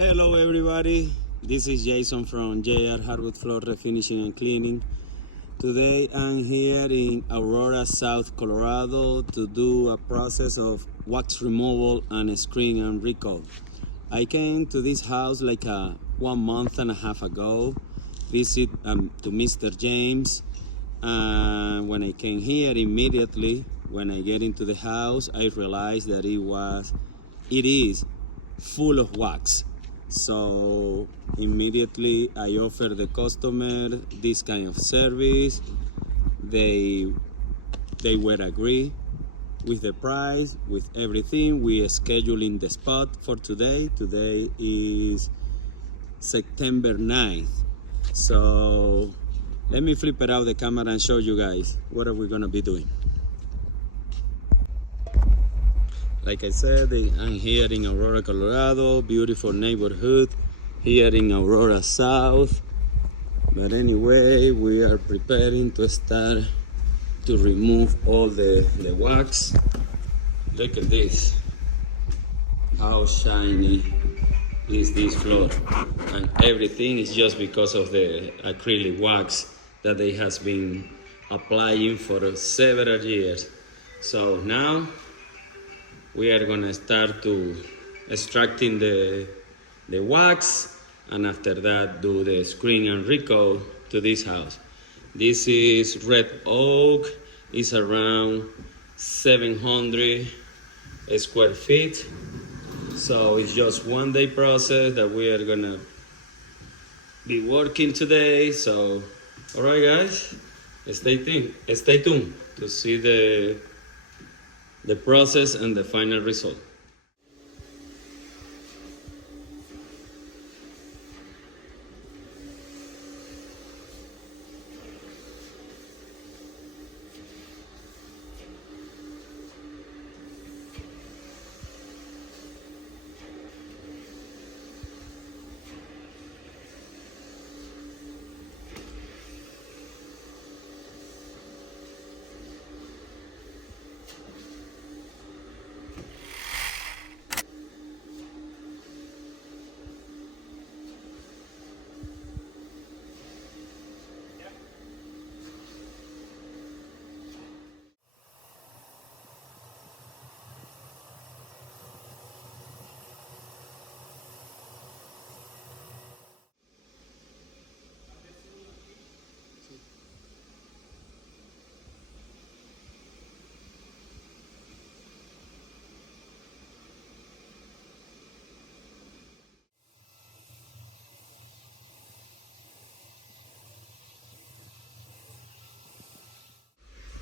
Hello everybody, this is Jason from JR Hardwood Floor Refinishing and Cleaning. Today I'm here in Aurora, South Colorado to do a process of wax removal and screen and recoat. I came to this house like 1 month and a half ago, visit to Mr. James, and when I came here immediately, when I get into the house, I realized that it is full of wax. So immediately I offer the customer this kind of service. They were agree with the price, with everything. We are scheduling the spot for today. Today is September 9th. So let me flip it out the camera and show you guys what are we gonna be doing. Like I said, I'm here in Aurora, Colorado, beautiful neighborhood here in Aurora South. But anyway, we are preparing to start to remove all the wax. Look at this, how shiny is this floor. And everything is just because of the acrylic wax that they has been applying for several years. So now, we are gonna start to extracting the wax, and after that do the screen and recoat to this house. This is red oak, it's around 700 square feet. So it's just 1 day process that we are gonna be working today. So, all right guys, stay tuned to see the process and the final result.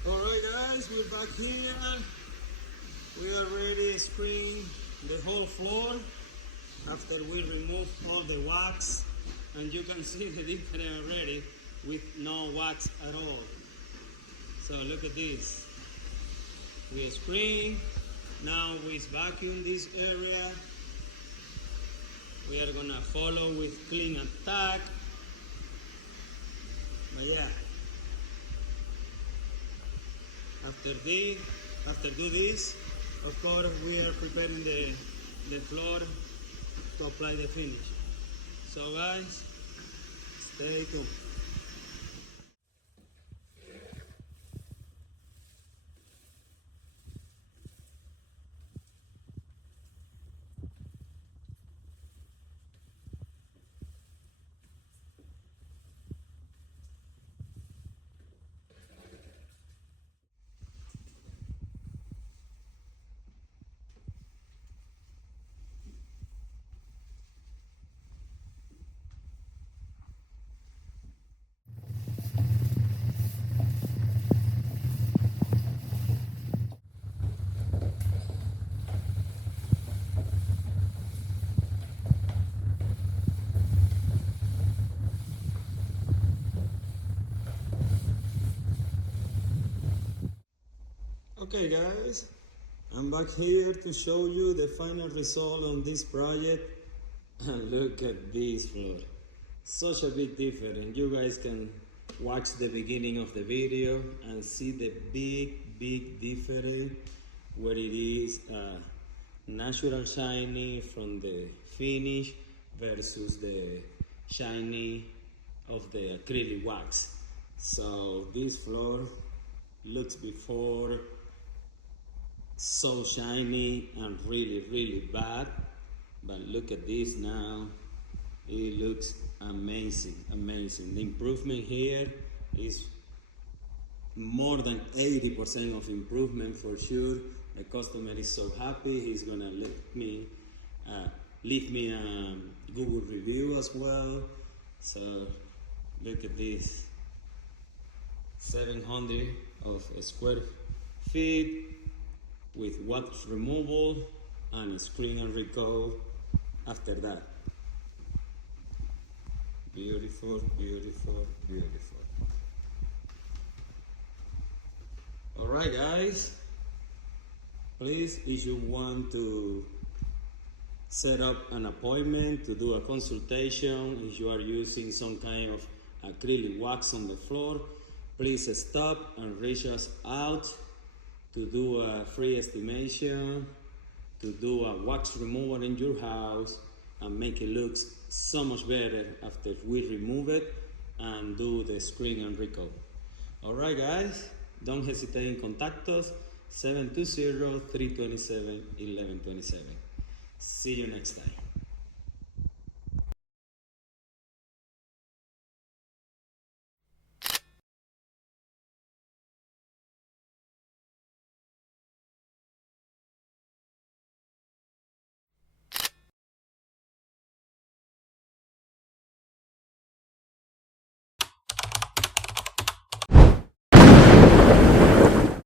Alright guys, we're back here. We already screened the whole floor after we remove all the wax, and you can see the difference already with no wax at all. So look at this. We screen, now we vacuum this area. We are gonna follow with clean attack. But yeah. After do this, of course, we are preparing the floor to apply the finish. So guys, stay tuned. Okay guys, I'm back here to show you the final result on this project. And look at this floor, such a big difference. You guys can watch the beginning of the video and see the big difference where it is natural shiny from the finish versus the shiny of the acrylic wax. So this floor looks before so shiny and really bad, but look at this now. It looks amazing. The improvement here is more than 80% of improvement for sure. The customer is so happy. He's gonna leave me a Google review as well. So look at this, 700 of square feet with wax removal and screen and recoat after that. Beautiful. Alright guys, please, if you want to set up an appointment to do a consultation, if you are using some kind of acrylic wax on the floor, please stop and reach us out to do a free estimation, to do a wax removal in your house and make it look so much better after we remove it and do the screen and recoat. Alright guys, don't hesitate in contact us, 720-327-1127. See you next time.